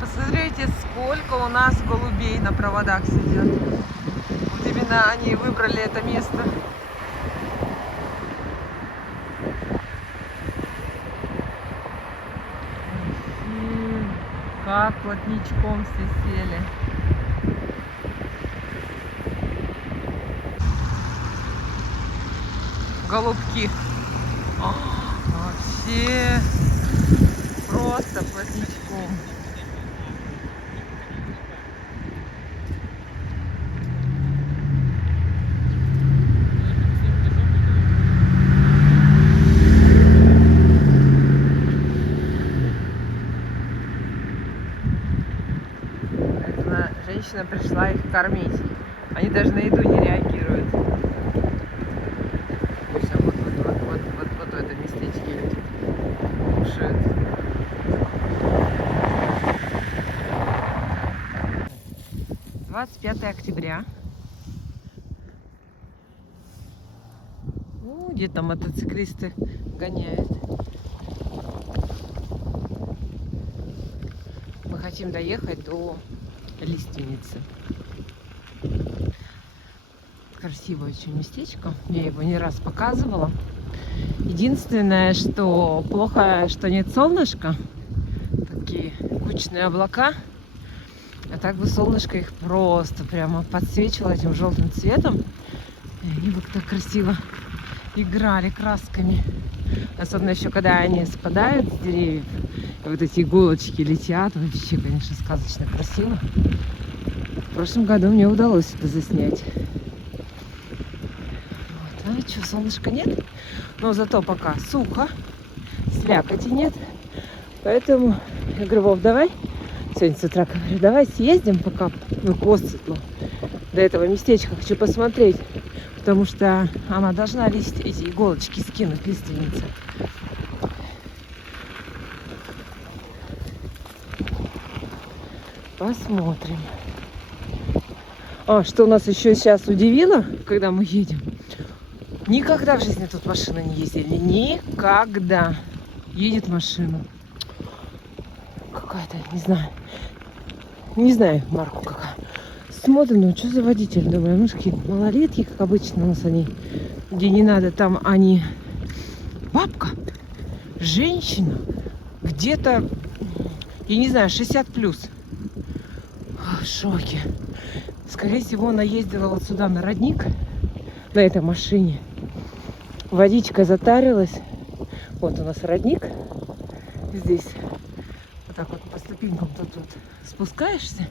Посмотрите, сколько у нас голубей на проводах сидят. Вот именно они выбрали это место. Как плотничком все сели. Голубки. Вообще просто плотничком. Женщина пришла их кормить. Они даже на еду не реагируют. Все, вот в этом местечке люди кушают. — 25 октября. Где-то мотоциклисты гоняют. Мы хотим доехать до Лиственницы. Красивое очень местечко. Я его не раз показывала. Единственное, что плохо, что нет солнышка. Такие кучные облака. А так бы солнышко их просто прямо подсвечивало этим желтым цветом. И они вот так красиво играли красками. Особенно еще, когда они спадают с деревьев. И вот эти иголочки летят. Вообще, конечно, сказочно красиво. В прошлом году мне удалось это заснять. Вот. А что, солнышка нет? Но зато пока сухо. Слякоти нет. Поэтому я говорю: Вов, давай. Сегодня с утра говорю: давай съездим, пока посветло. До этого местечка хочу посмотреть. Потому что она должна эти иголочки скинуть, лиственница. Посмотрим. Что нас еще сейчас удивило, когда мы едем? Никогда в жизни тут машины не ездили. Никогда. Едет машина. Какая-то, не знаю. Не знаю марку какая. Смотрим, ну что за водитель? Думаю, мышки малолетки, как обычно у нас они. Где не надо, там они. Бабка, женщина, где-то, я не знаю, 60+. В шоке. Скорее всего, она ездила вот сюда на родник, на этой машине. Водичка затарилась. Вот у нас родник. Здесь вот так вот по ступенькам тут спускаешься.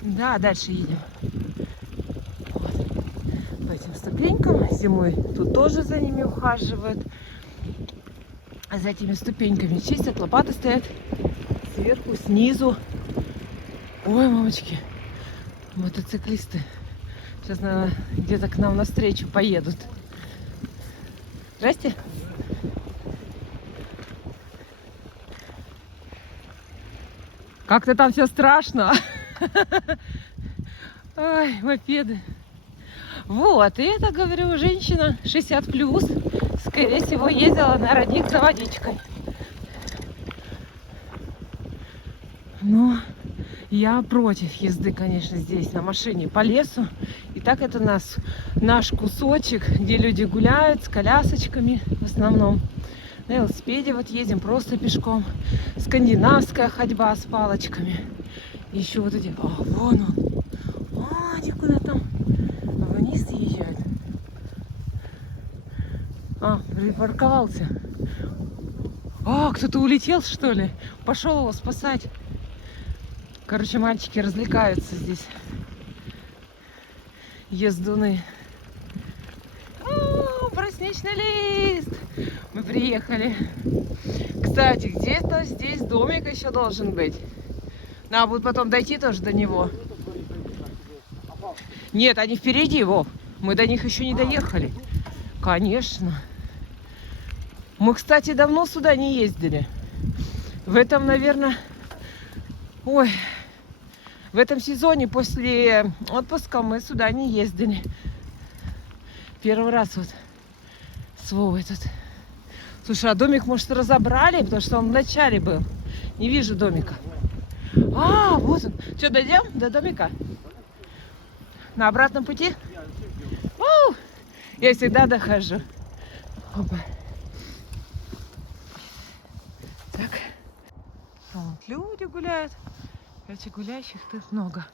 Да, дальше едем. Вот. По этим ступенькам. Зимой тут тоже за ними ухаживают. А за этими ступеньками чистят, лопаты стоят сверху, снизу. Ой, мамочки, мотоциклисты сейчас, наверное, где-то к нам навстречу поедут. Здрасте. Как-то там все страшно. Ой, мопеды. Вот, и это, говорю, женщина 60+, скорее всего, ездила на родник за водичкой. Но я против езды, конечно, здесь на машине по лесу. И так это наш кусочек, где люди гуляют с колясочками в основном. На велосипеде вот едем просто пешком. Скандинавская ходьба с палочками. Еще вот эти. Вон он. Они куда там вниз езжают. Припарковался. Кто-то улетел, что ли? Пошел его спасать. Короче, мальчики развлекаются здесь. Ездуны. Брусничный лист. Мы приехали. Кстати, где-то здесь домик еще должен быть. Надо будет потом дойти тоже до него. Нет, они впереди, Вов. Мы до них еще не доехали. Конечно. Мы, кстати, давно сюда не ездили. В этом, наверное... в этом сезоне после отпуска мы сюда не ездили. Первый раз вот с Вовой тут. Слушай, а домик, может, разобрали, потому что он в начале был. Не вижу домика. А, вот он. Что, дойдем до домика? На обратном пути? Оу! Я всегда дохожу. Опа. Так. Вот люди гуляют. Этих гуляющих тут много.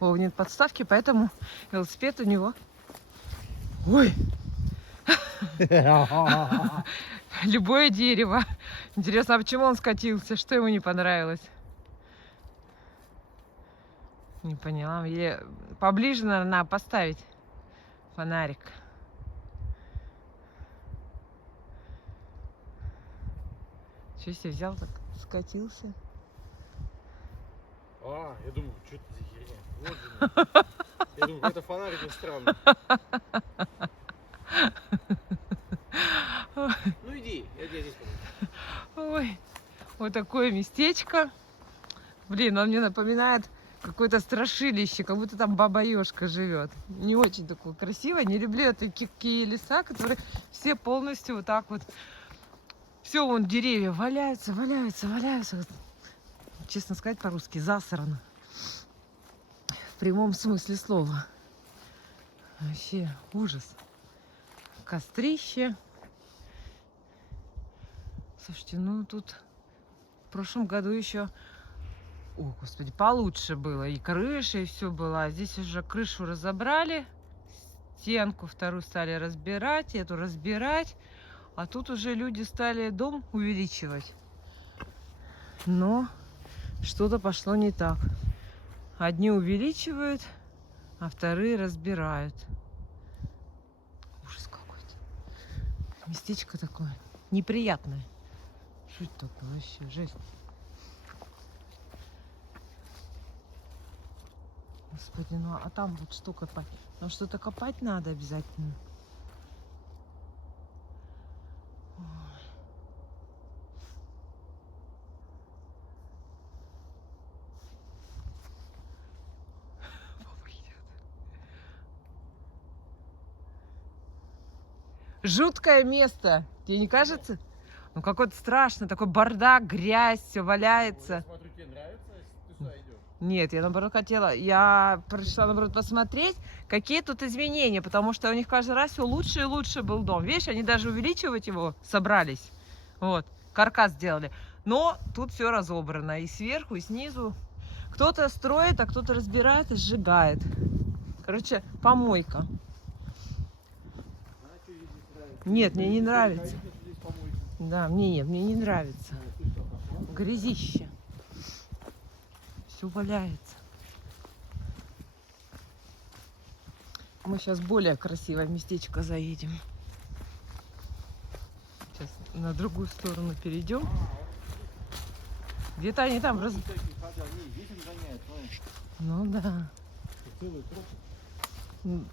О, нет подставки, поэтому велосипед у него. Ой! Любое дерево. Интересно, а почему он скатился? Что ему не понравилось? Не поняла. Или поближе, наверное, надо поставить фонарик. Что себе взял, так скатился? А, я думаю, что это за херня? Вот же она. Я думаю, это фонарик не странный. Ну иди, я здесь буду. Ой, вот такое местечко. Блин, он мне напоминает какое-то страшилище, как будто там баба-ёжка живет. Не очень такое красивое. Не люблю такие леса, которые все полностью вот так вот. Все, вон деревья валяются, валяются, валяются. Честно сказать, по-русски засрано. В прямом смысле слова. Вообще ужас. Кострище. Слушайте, ну тут в прошлом году еще, о, господи, получше было. И крыша, и все было. А здесь уже крышу разобрали, стенку вторую стали разбирать, эту разбирать. А тут уже люди стали дом увеличивать. Но что-то пошло не так. Одни увеличивают, а вторые разбирают. Ужас какой-то. Местечко такое неприятное. Что это такое вообще? Жесть. Господи, ну а там вот что копать? Там что-то копать надо обязательно. Ой. Папа едет. Жуткое место, тебе не кажется? Ну какой-то страшный, такой бардак, грязь, все валяется. Я смотрю, тебе нравится, если ты сюда идешь? Нет, я наоборот хотела, я пришла наоборот посмотреть, какие тут изменения, потому что у них каждый раз все лучше и лучше был дом. Видишь, они даже увеличивать его собрались, вот, каркас сделали. Но тут все разобрано и сверху, и снизу. Кто-то строит, а кто-то разбирает и сжигает. Короче, помойка. Нет, мне не нравится. Да, мне нет, мне не нравится. Грязище. Все валяется. Мы сейчас в более красивое местечко заедем. Сейчас на другую сторону перейдем. Где-то они там раз... Ну да.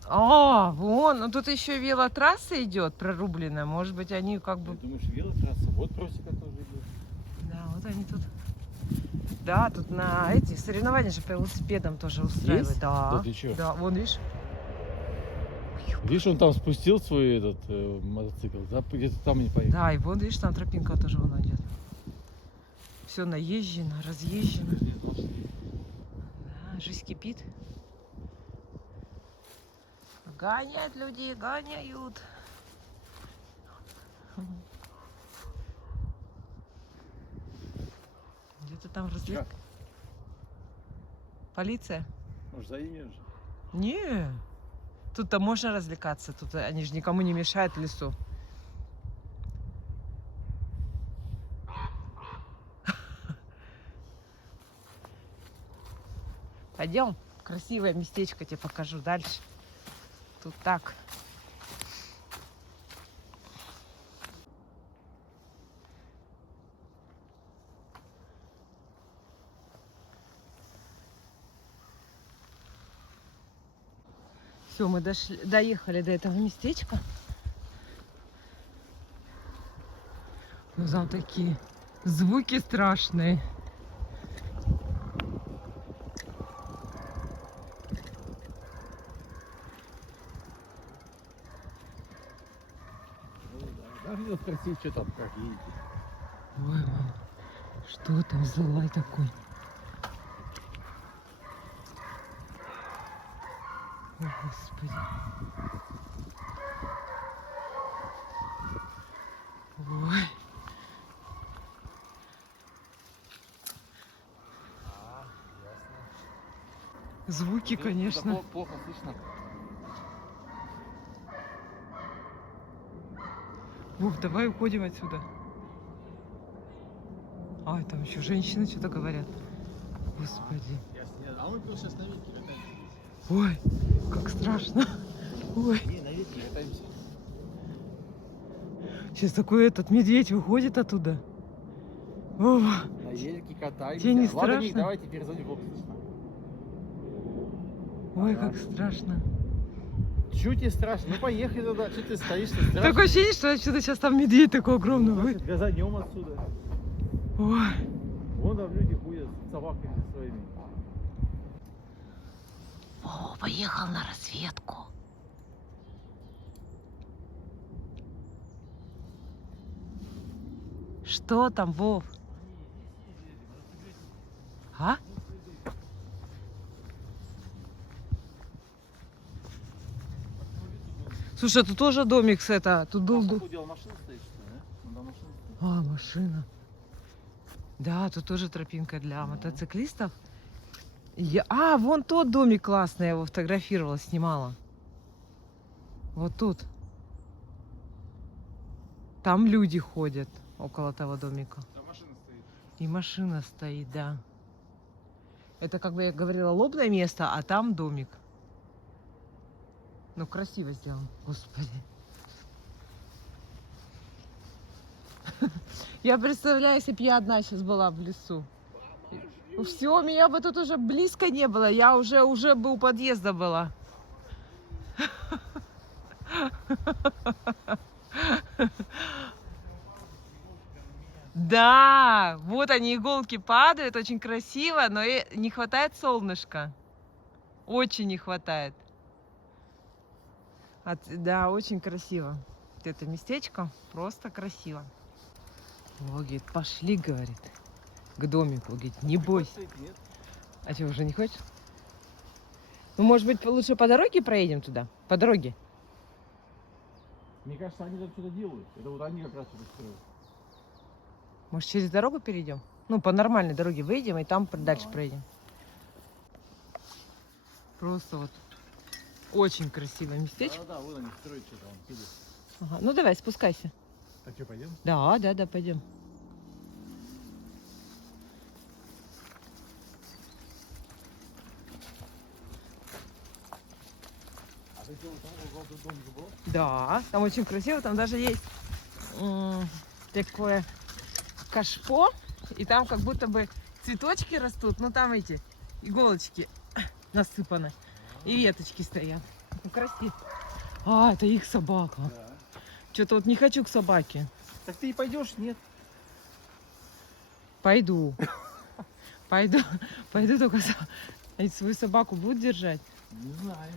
А, вон, ну тут еще велотрасса идет прорубленная. Может быть, они как бы... Ты думаешь, велотрасса? Вот просека тоже идет. Да, вот они тут. Да, тут на эти соревнования же по велосипедам тоже устраивают. Есть? Да. Да ты чё? Да, вон, видишь? Видишь, он там спустил свой этот мотоцикл, да, где-то там не поехал. Да, и вон, видишь, там тропинка тоже вон идет. Все наезжено, разъезжено. Да, жизнь кипит. Гонят людей, гоняют. Где-то там развлекают. Полиция? Может, заедешь? Не, тут-то можно развлекаться. Тут они же никому не мешают в лесу. Пойдем, красивое местечко тебе покажу дальше. Тут так. Все, мы доехали до этого местечка. Ну, там такие звуки страшные. Даже спросить, что там, как едете. Ой, мам, Что там за лай такой? О, Господи. Ой. Звуки, конечно. Плохо слышно. Вов, давай уходим отсюда. Ай, там еще женщины что-то говорят. Господи. А мы сейчас на ветке катаемся. Ой, как страшно. Ой. Не, на ветке катаемся. Сейчас такой этот медведь выходит оттуда. Вова. На велике катаемся. Тебе не Ладно, страшно? Ник, давай теперь звони в офис. Ой, Ага. как страшно. Чего тебе страшно? Ну поехали туда. Что ты стоишь? Ты страшно? Такое ощущение, что отсюда сейчас там медведь такой огромный выйдет. Газанем отсюда. Ой. Вон там люди ходят с собаками своими. О, поехал на разведку. Что там, Вов? А? Слушай, тут тоже домик с это. Тут был... Машина стоит, что ли, да? Вон там машина стоит. А, машина. Да, тут тоже тропинка для мотоциклистов. А, вон тот домик классный, я его фотографировала, снимала. Вот тут. Там люди ходят около того домика. Там машина стоит. И машина стоит, да. Это, как бы я говорила, лобное место, а там домик. Ну, красиво сделан. Господи. Я представляю, если бы я одна сейчас была в лесу. Все, меня бы тут уже близко не было. Я уже бы у подъезда была. Да, вот они, иголки падают, очень красиво, но и не хватает солнышка. Очень не хватает. Да, очень красиво. Вот это местечко просто красиво. О, говорит, пошли, говорит, к домику. Говорит, не бойся. Нет. А что, уже не хочешь? Ну, может быть, лучше по дороге проедем туда? По дороге. Мне кажется, они там что-то делают. Это вот они как раз это строят. Может, через дорогу перейдем? Ну, по нормальной дороге выйдем и там дальше Давай. проедем. Просто вот очень красивое местечко. Да, вот они строят что-то. Ага. Ну, давай, спускайся. Так что, пойдем? Да, пойдем. А ты что, там угол домик был? Да, там очень красиво, там даже есть такое кашпо, и там как будто бы цветочки растут, но там эти иголочки насыпаны, и веточки стоят. Ну, красиво. А, это их собака. Да. Что-то вот не хочу к собаке. Так ты и пойдешь, нет? Пойду. Пойду, только свою собаку будут держать. Не знаю.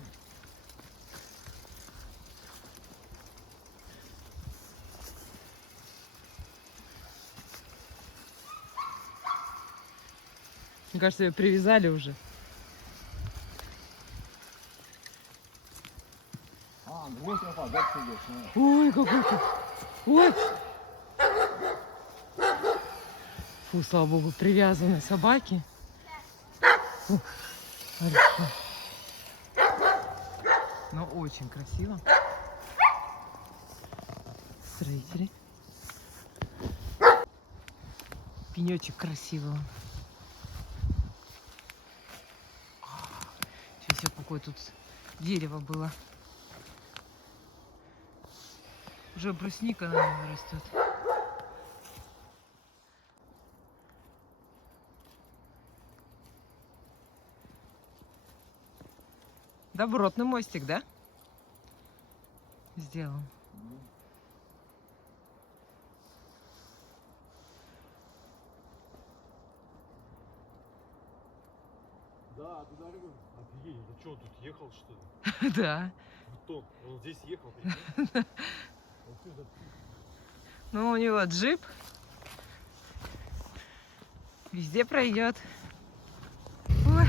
Мне кажется, ее привязали уже. А, другой тропа, дальше идешь. Ой, какой-то. Ой. Фу, слава богу, привязаны собаки. Фу, хорошо. Но очень красиво. Строители. Пенечек красивый. Сейчас себе какое тут дерево было. Уже брусника, наверное, растет. Добротный мостик, да? Сделан. Да, туда рыба. Офигеть, это что, он тут ехал, что ли? Да. Кто? Он здесь ехал, прикинь? Ну, у него джип. Везде пройдет. Ой.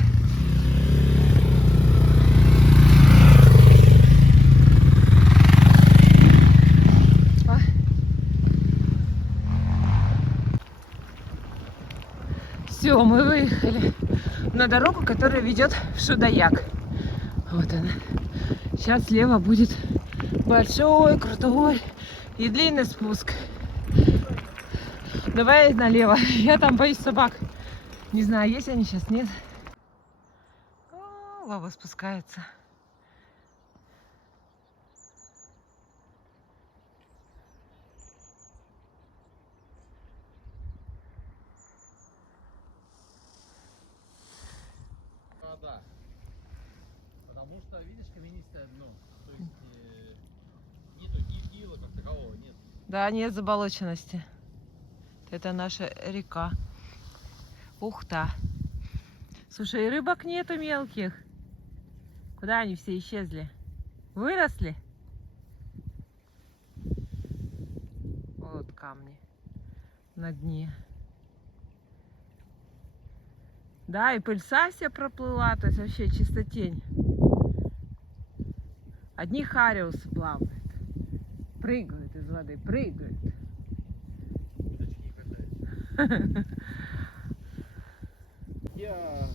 Все, мы выехали на дорогу, которая ведет в Шудаяк. Вот она. Сейчас слева будет большой, крутой и длинный спуск. Давай налево. Я там боюсь собак. Не знаю, есть они сейчас, нет. О, Вова спускается. Да. Потому что, видишь, каменистое дно. То есть нету ила как такового, нет. Да, нет заболоченности. Это наша река. Ухта. Слушай, и рыбок нету мелких. Куда они все исчезли? Выросли? Вот камни на дне. Да, и пыльца вся проплыла, то есть вообще чистотень. Одни хариусы плавают. Прыгают из воды, прыгают. Удочки катаются. Я...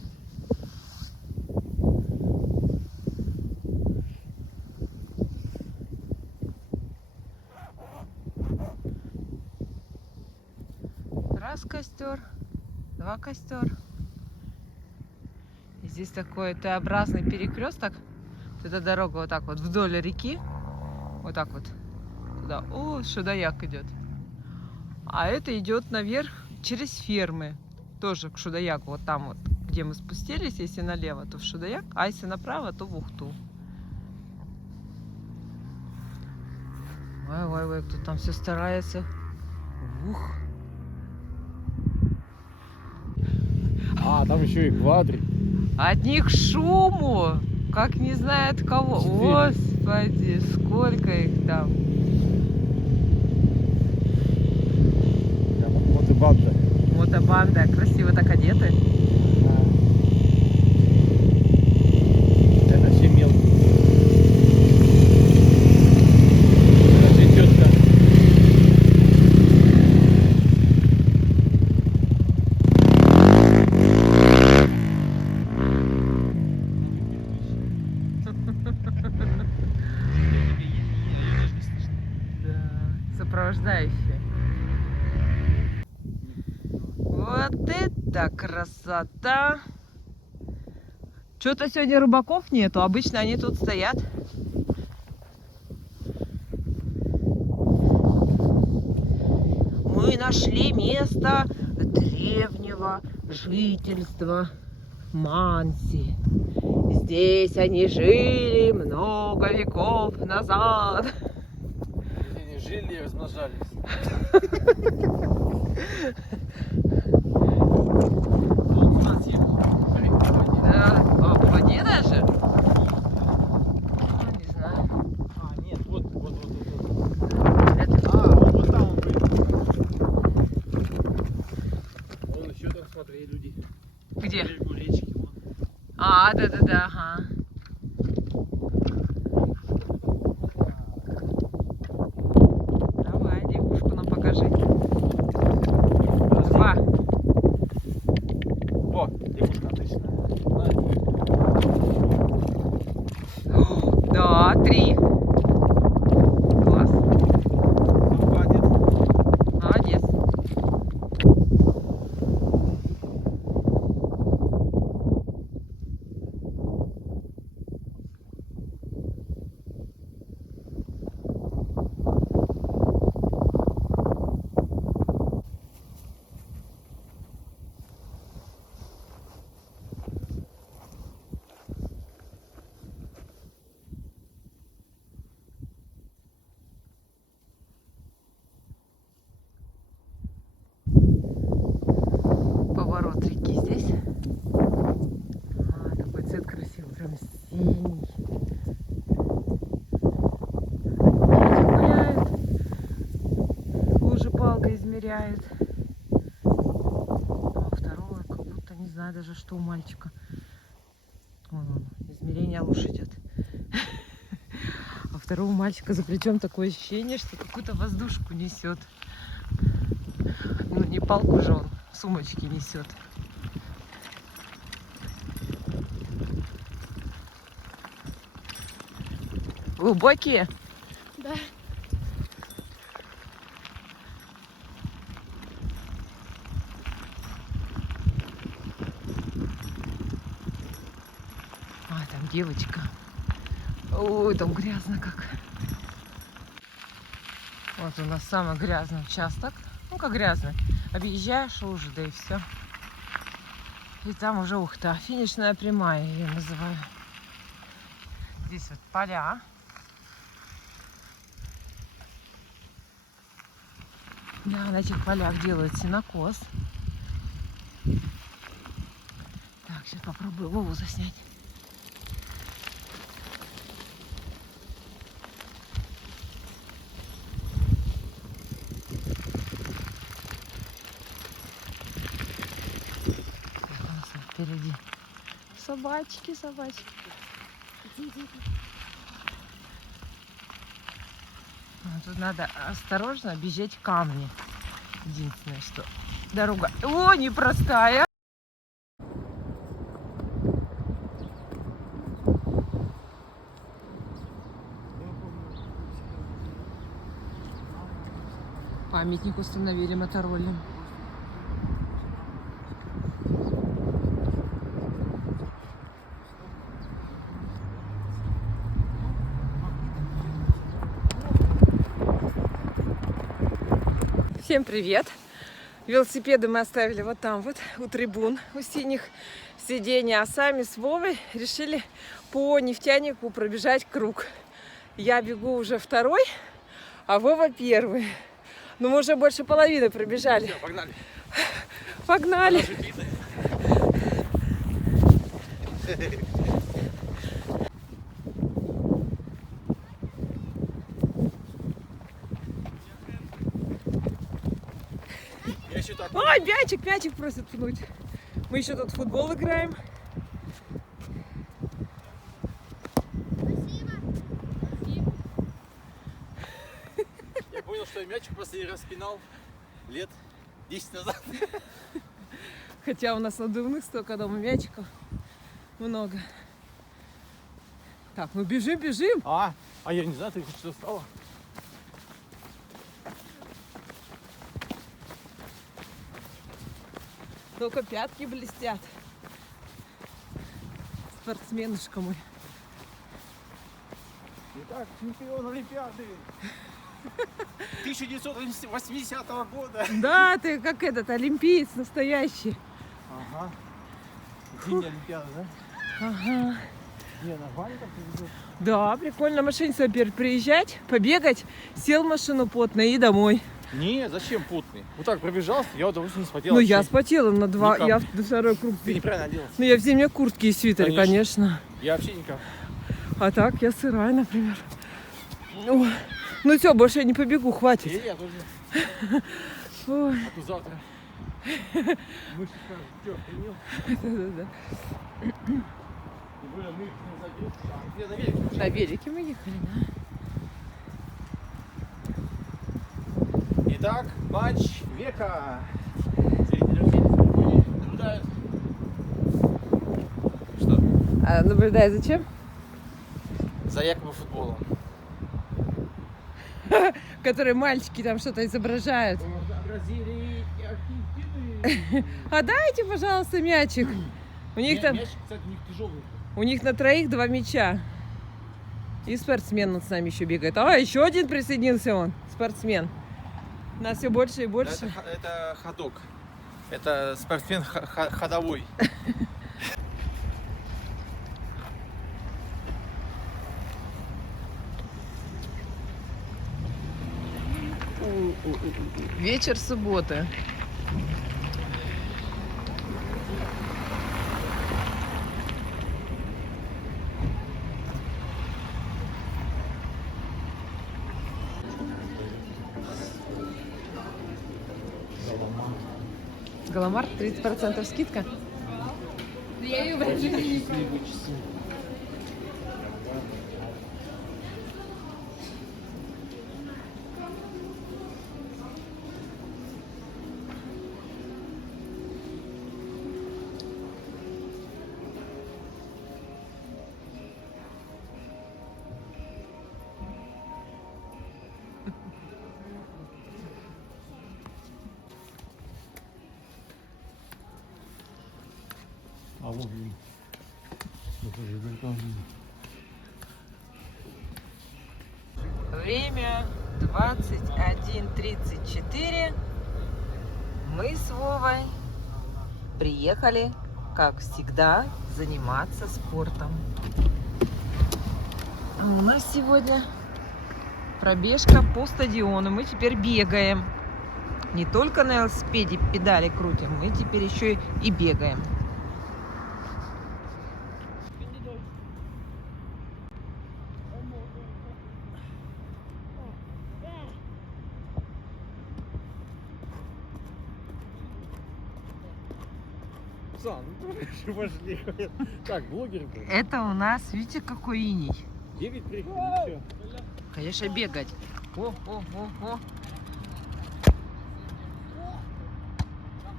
Раз костер, два костер. И здесь такой Т-образный перекресток. Эта дорога вот так вот вдоль реки. Вот так вот. Туда. О, Шудаяк идет. А это идет наверх через фермы. Тоже к Шудаяку. Вот там вот, где мы спустились. Если налево, то в Шудаяк. А если направо, то в Ухту. Ой, кто там все старается. Ух. А, там еще и квадрик. От них шуму, как не знает кого. 4. Господи, сколько их там. Мотобанда. Мотобанда, красиво так одеты. Это все мелкие. Даже тетка. Да, сопровождающие. Вот это красота! Что-то сегодня рыбаков нету, обычно они тут стоят. Мы нашли место древнего жительства Манси. Здесь они жили много веков назад. Здесь они жили и размножались. Он у нас ехал. Да, по воде даже? Ну, не знаю. А, нет, вот. Это... А, вот там он был. Вон еще там, смотри, люди. Где? На берегу речки, вон. А, да, ага. Давай, лягушку нам покажи. Два. О, лягушка отличная. Да, 3. Класс. Хватит. Молодец. Поворот реки здесь. А, такой цвет красивый, прям синий. Дети гуляют. Лужи палкой измеряют. А у второго знаю даже, что у мальчика. Вон, измерение лошадь идет. А второго мальчика за плечом такое ощущение, что какую-то воздушку несет. Ну, не палку же он в сумочке несет. Глубокие? Да. А, там девочка. Ой, там грязно как. Вот у нас самый грязный участок. Ну, как грязно. Объезжаешь уже, да и все. И там уже Ухта. Финишная прямая, я ее называю. Здесь вот поля. Да, на этих полях делают сенокос. Так, сейчас попробую Вову заснять. Так, у нас вот впереди собачки, собачки. Тут надо осторожно объезжать камни. Единственное, что дорога... О, непростая. Памятник установили мотороллером. Всем привет! Велосипеды мы оставили вот там вот, у трибун, у синих сидений, а сами с Вовой решили по нефтянику пробежать круг. Я бегу уже второй, а Вова первый. Но мы уже больше половины пробежали. Все, погнали. Погнали! Я еще так. Ой, мячик просит пнуть. Мы еще тут в футбол играем. Я понял, что я мячик последний раз пинал лет 10 назад. Хотя у нас надувных столько дома мячиков. Много. Так, ну бежим, бежим. А я не знаю, ты хоть что стало? Только пятки блестят. Спортсменушка мой. Итак, чемпион Олимпиады 1980 года. Да, ты как этот олимпиец настоящий. Ага. Зимняя Олимпиада, да? Ага. Не, нормально там повезло. Да, прикольно на машине теперь приезжать, побегать, сел в машину потно и домой. Не, зачем потный? Вот так пробежался, я удовольствие не спотел. Ну, вообще. я спотела на два, Никак. я на второй круг. Ты неправильно оделась. Ну, я в зимней куртке и свитере, конечно. Я вообще никак. А так я сырая, например. Ой. Ну все, больше я не побегу, хватит. И я тоже. Ой. А то завтра. Мышцы скажут, что, принял? Да-да-да. Тем более мы их не забьем. А, где на велике? На велике мы ехали, да? Итак, матч века. Зрители вообще наблюдают. Что? А наблюдай зачем? За якобы футболом. Которые мальчики там что-то изображают. Бразилии и Аргентины. А дайте, пожалуйста, мячик. У них там, Мяч, кстати, у них тяжелый. у них на троих 2 мяча. И спортсмен вот с нами еще бегает. А, еще один присоединился он, спортсмен. Нас все больше и больше. Это ходок. Это спортсмен ходовой. Вечер субботы. Галамар 30% скидка. Я ее в жизни не пробовала. А вот блин. Время 21:34. Мы с Вовой приехали, как всегда, заниматься спортом. А у нас сегодня пробежка по стадиону. Мы теперь бегаем. Не только на велосипеде педали крутим, мы теперь еще и бегаем. Сан, ну ты пошли. Так, блогер был. Это у нас, видите, какой иней. Бегать приехали, Конечно, бегать. О.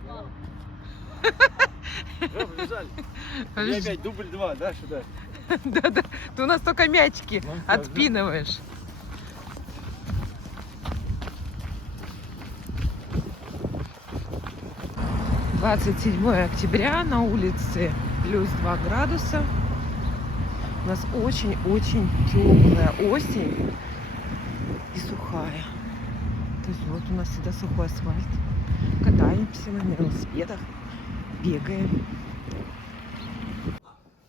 что? Побежали. И опять дубль 2, да, сюда? Да-да, ты у нас только мячики Ну, отпинываешь. — 27 октября, на улице плюс 2 градуса. У нас очень-очень теплая осень и сухая. То есть вот у нас всегда сухой асфальт. Катаемся на велосипедах, бегаем.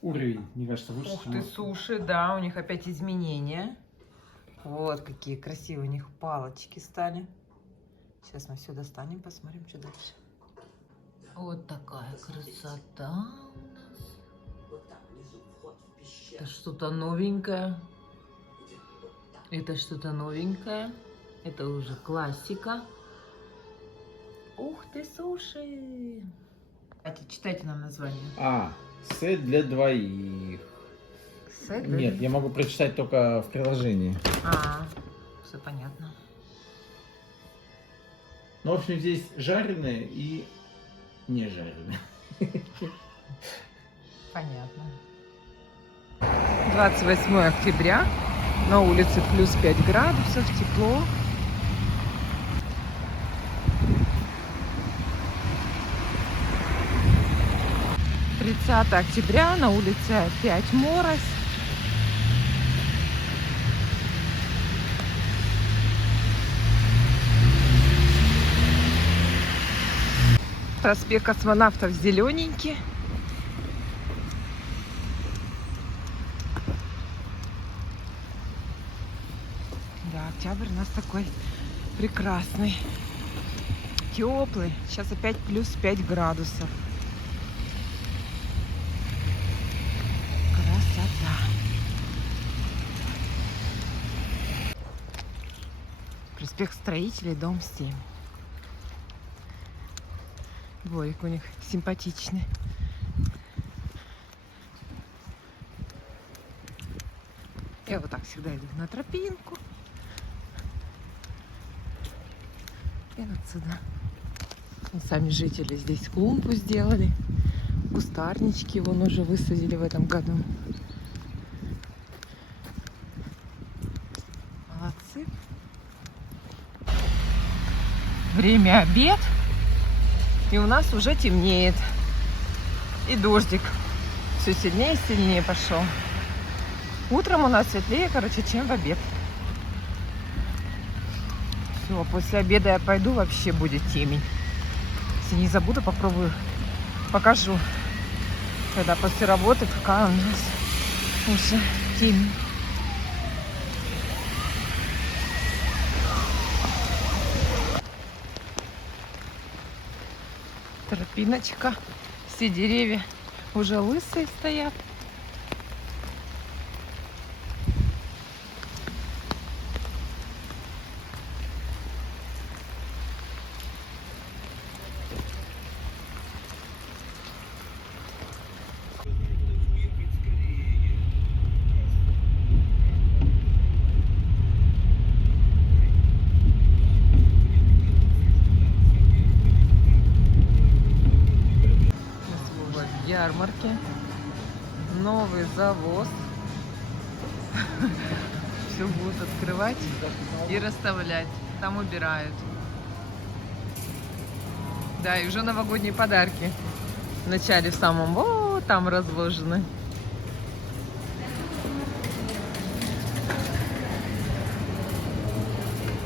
Уровень, мне кажется, выше. Ух ты, суши, да, у них опять изменения. Вот какие красивые у них палочки стали. Сейчас мы все достанем, посмотрим, что дальше. Вот такая красота у нас. Это что-то новенькое. Это что-то новенькое. Это уже классика. Ух ты, суши. Читайте нам название. А, сет для двоих. Сет, Нет, я могу прочитать только в приложении. Все понятно. Ну, в общем, здесь жареные и не жареные. Понятно. 28 октября. На улице плюс 5 градусов, тепло. — 30 октября. На улице опять морось. Проспект Космонавтов зелененький. Да, октябрь у нас такой прекрасный, теплый. Сейчас опять плюс 5 градусов. Красота. Проспект Строителей, дом 7. Дворик у них симпатичный. Я вот так всегда иду на тропинку. И вот сюда. И сами жители здесь клумбу сделали. Кустарнички вон уже высадили в этом году. Молодцы. Время обед. И у нас уже темнеет. И дождик все сильнее и сильнее пошел. Утром у нас светлее, короче, чем в обед. Все, после обеда я пойду, вообще будет темень. Если не забуду, попробую, покажу. Когда после работы, какая у нас уже темень. Тропиночка. Все деревья уже лысые стоят. ярмарке. Новый завоз. Все будут открывать и расставлять. Там убирают. Да, и уже новогодние подарки. В начале в самом, вот там разложены.